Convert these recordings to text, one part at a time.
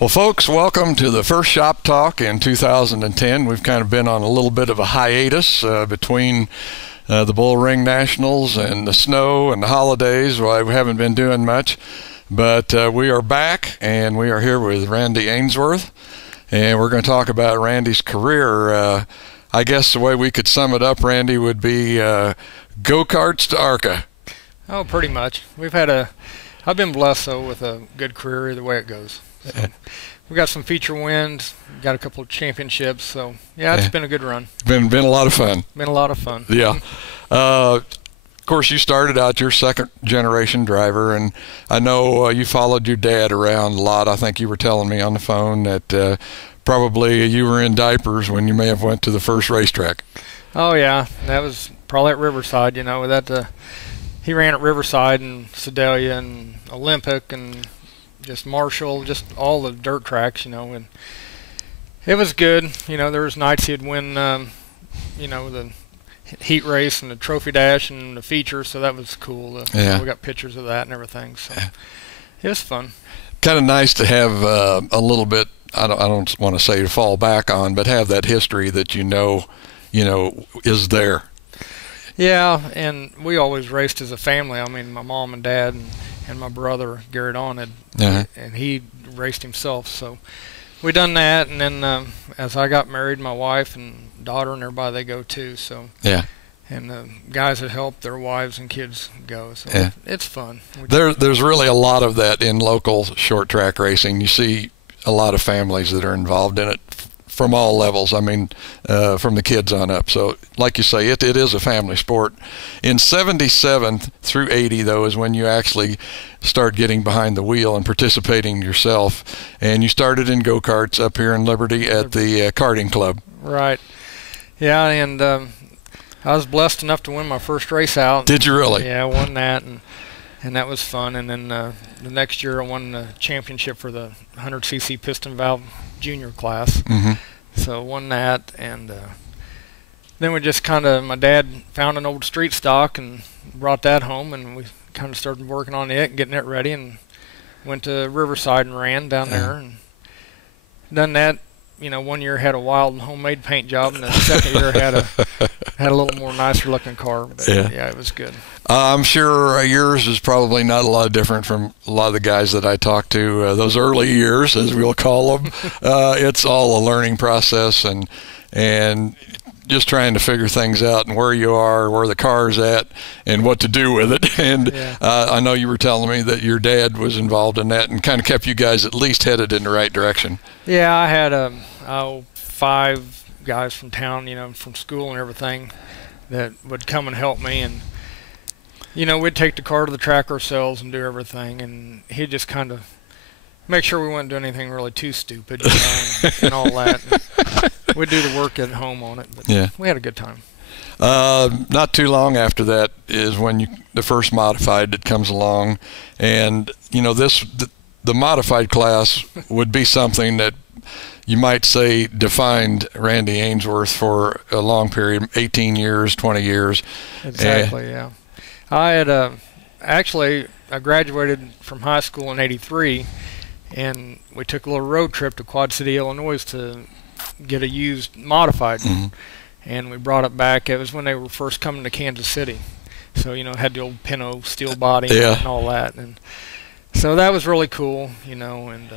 Well, folks, welcome to the first Shop Talk in 2010. We've kind of been on a little bit of a hiatus between the Bull Ring Nationals and the snow and the holidays. Well, we haven't been doing much, but we are back, and we are here with Randy Ainsworth, and we're going to talk about Randy's career. I guess the way we could sum it up, Randy, would be go-karts to ARCA. Oh, pretty much. I've been blessed, though, with a good career either way it goes. So we got some feature wins, got a couple of championships, so yeah, it's been a good run. Been a lot of fun. Been a lot of fun. Yeah. Of course, you started out your second-generation driver, and I know you followed your dad around a lot. I think you were telling me on the phone that probably you were in diapers when you may have went to the first racetrack. Oh yeah, that was probably at Riverside. You know, he ran at Riverside and Sedalia and Olympic and just Marshall, just all the dirt tracks, you know, and it was good. You know, there was nights he'd win, you know, the heat race and the trophy dash and the feature, so that was cool. Yeah. We got pictures of that and everything, so it was fun. Kind of nice to have a little bit, I don't want to say to fall back on, but have that history that you know is there. Yeah, and we always raced as a family. I mean, my mom and dad and my brother, Garrett On, and he raced himself. So we done that, and then as I got married, my wife and daughter and everybody, they go too. So yeah. And the guys that help their wives and kids go. So it's fun. There's really a lot of that in local short track racing. You see a lot of families that are involved in it from all levels. I mean, from the kids on up. So, like you say, it is a family sport. In 77 through 80, though, is when you actually start getting behind the wheel and participating yourself. And you started in go-karts up here in Liberty at the karting club. Right. Yeah, and I was blessed enough to win my first race out. Did you really? Yeah, I won that, and that was fun. And then the next year I won the championship for the 100cc piston valve junior class. Mm-hmm. So won that, and then we just my dad found an old street stock and brought that home, and we kind of started working on it and getting it ready, and went to Riverside and ran down there and done that. You know, one year had a wild homemade paint job, and the second year had a little more nicer looking car. But yeah, it was good. I'm sure yours is probably not a lot different from a lot of the guys that I talk to. Those early years, as we'll call them, it's all a learning process and just trying to figure things out and where you are, where the car's at, and what to do with it. And I know you were telling me that your dad was involved in that and kind of kept you guys at least headed in the right direction. Yeah, I had 5 guys from town, you know, from school and everything, that would come and help me. And you know, we'd take the car to the track ourselves and do everything, and he'd just kind of make sure we wouldn't do anything really too stupid, you know, and all that. And we'd do the work at home on it, but we had a good time. Not too long after that is when the first modified that comes along, and you know, the modified class would be something that you might say defined Randy Ainsworth for a long period, 18 years, 20 years. Exactly, yeah. I had I graduated from high school in '83, and we took a little road trip to Quad City, Illinois to get a used modified. Mm-hmm. And we brought it back. It was when they were first coming to Kansas City. So, you know, it had the old Pinto steel body and all that. And so that was really cool, you know, and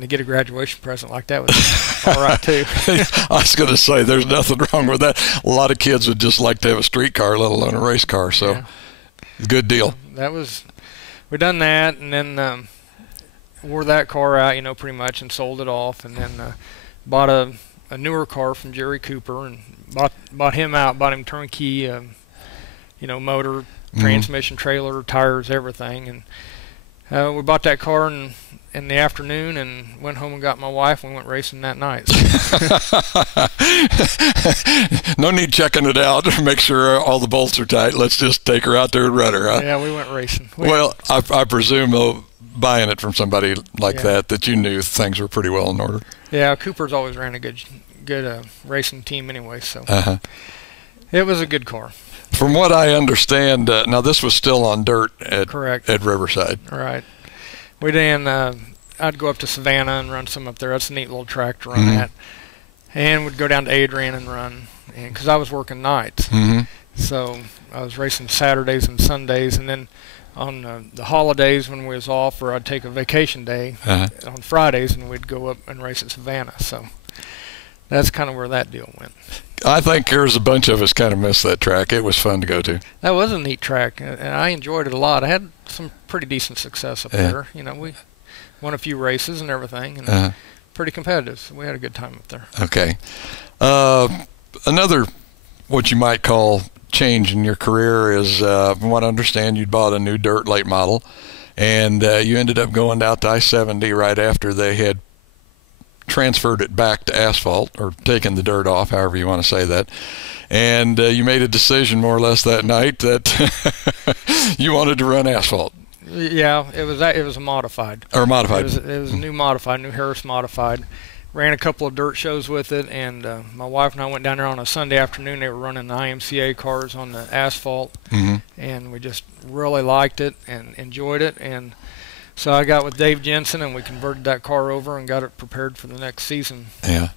to get a graduation present like that was all right, too. I was going to say, there's nothing wrong with that. A lot of kids would just like to have a street car, let alone a race car. So, good deal. We done that, and then wore that car out, you know, pretty much, and sold it off, and then bought a newer car from Jerry Cooper, and bought him out, bought him turnkey, you know, motor, transmission, trailer, tires, everything. And we bought that car in the afternoon and went home and got my wife, and we went racing that night. No need checking it out to make sure all the bolts are tight. Let's just take her out there and run her, huh? Yeah, we went racing. I presume, though, buying it from somebody like that you knew things were pretty well in order. Yeah, Cooper's always ran a good racing team anyway, so it was a good car. From what I understand, now this was still on dirt at Correct. at Riverside. Right. We ran I'd go up to Savannah and run some up there. That's a neat little track to run at. And would go down to Adrian and run, because I was working nights. So I was racing Saturdays and Sundays, and then on the holidays when we was off, or I'd take a vacation day on Fridays, and we'd go up and race at Savannah. So that's kind of where that deal went. I think there's a bunch of us kind of missed that track. It was fun to go to. That was a neat track, and I enjoyed it a lot. I had some pretty decent success up there. You know, we won a few races and everything, and pretty competitive. So we had a good time up there. Okay. Another, what you might call change in your career is, from what I understand, you bought a new dirt late model, and you ended up going out to I-70 right after they had transferred it back to asphalt, or taken the dirt off, however you want to say that. And you made a decision more or less that night that you wanted to run asphalt. Yeah, it was a modified. Or modified. It was a new modified, new Harris modified. Ran a couple of dirt shows with it, and my wife and I went down there on a Sunday afternoon. They were running the IMCA cars on the asphalt, and we just really liked it and enjoyed it. And so I got with Dave Jensen, and we converted that car over and got it prepared for the next season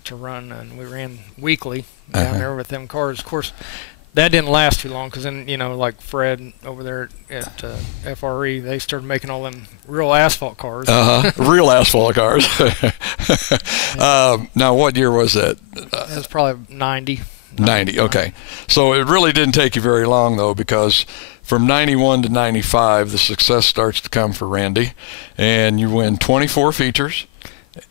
to run. And we ran weekly down there with them cars. Of course, that didn't last too long, because then, you know, like Fred over there at FRE, they started making all them real asphalt cars. Real asphalt cars. Now, what year was that? It was probably 90. 90, okay. So it really didn't take you very long, though, because from 91 to 95, the success starts to come for Randy, and you win 24 features.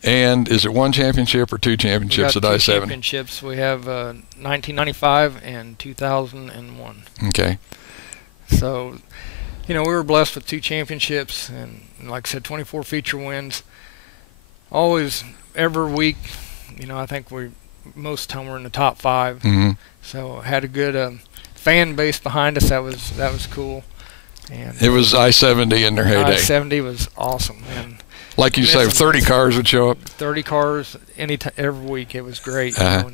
And is it one championship or two championships at I-70? Two championships. We have 1995 and 2001. Okay. So, you know, we were blessed with two championships, and like I said, 24 feature wins. Always, every week, you know, I think most of the time we're in the top 5. So had a good fan base behind us. That was cool. And it was I-70 in their heyday. I-70 was awesome. And like you say, 30 cars would show up. 30 cars every week. It was great. You know,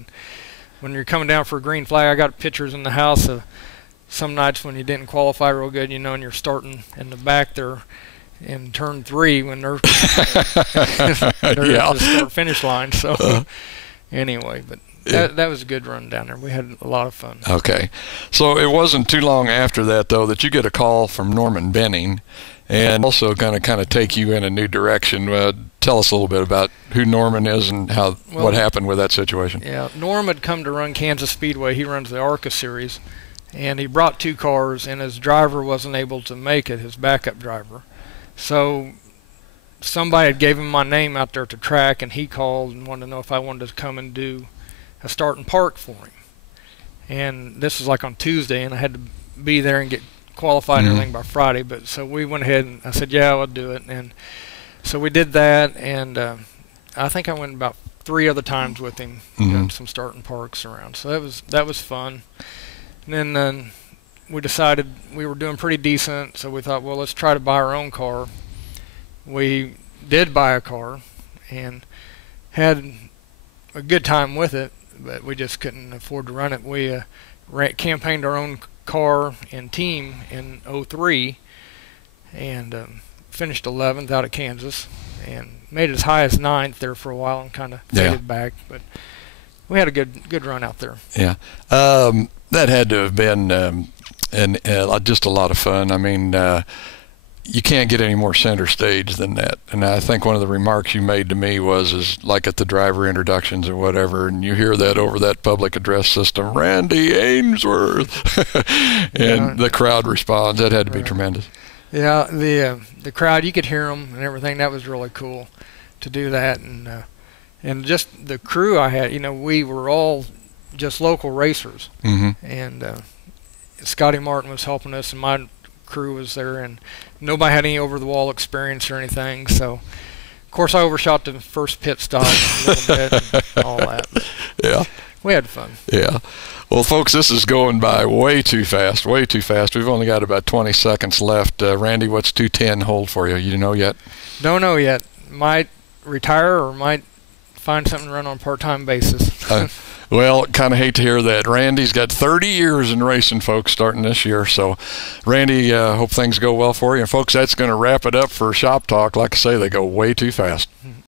when you're coming down for a green flag, I got pictures in the house of some nights when you didn't qualify real good, you know, and you're starting in the back there in turn 3 when they're, at the start-finish line. So anyway, but that was a good run down there. We had a lot of fun. Okay. So it wasn't too long after that, though, that you get a call from Norman Benning, and also kind of take you in a new direction. Tell us a little bit about who Norman is and what happened with that situation. Yeah, Norm had come to run Kansas Speedway. He runs the ARCA series, and he brought 2 cars, and his driver wasn't able to make it, his backup driver. So somebody had gave him my name out there at the track, and he called and wanted to know if I wanted to come and do a start and park for him. And this was like on Tuesday, and I had to be there and get qualified and everything by Friday. But so we went ahead, and I said, yeah, I'll do it. And so we did that, and I think I went about 3 other times with him, doing some start and parks around. So that was fun. And then we decided we were doing pretty decent, so we thought, well, let's try to buy our own car. We did buy a car and had a good time with it, but we just couldn't afford to run it. We campaigned our own car and team in '03 and finished 11th out of Kansas and made it as high as 9th there for a while and kind of faded back. But we had a good run out there. Yeah. That had to have been just a lot of fun. I mean, you can't get any more center stage than that. And I think one of the remarks you made to me is like at the driver introductions or whatever, and you hear that over that public address system, Randy Ainsworth, and the crowd responds. That had to be tremendous. Yeah, the crowd, you could hear them and everything. That was really cool to do that. And just the crew I had, you know, we were all just local racers. And Scotty Martin was helping us, and my crew was there, and nobody had any over-the-wall experience or anything. So, of course, I overshot the first pit stop a little bit and all that. Yeah. We had fun. Yeah. Well, folks, this is going by way too fast, way too fast. We've only got about 20 seconds left. Randy, what's 210 hold for you? You know yet? Don't know yet. Might retire or might find something to run on a part-time basis. Well, kind of hate to hear that. Randy's got 30 years in racing, folks, starting this year. So, Randy, hope things go well for you. And, folks, that's going to wrap it up for Shop Talk. Like I say, they go way too fast.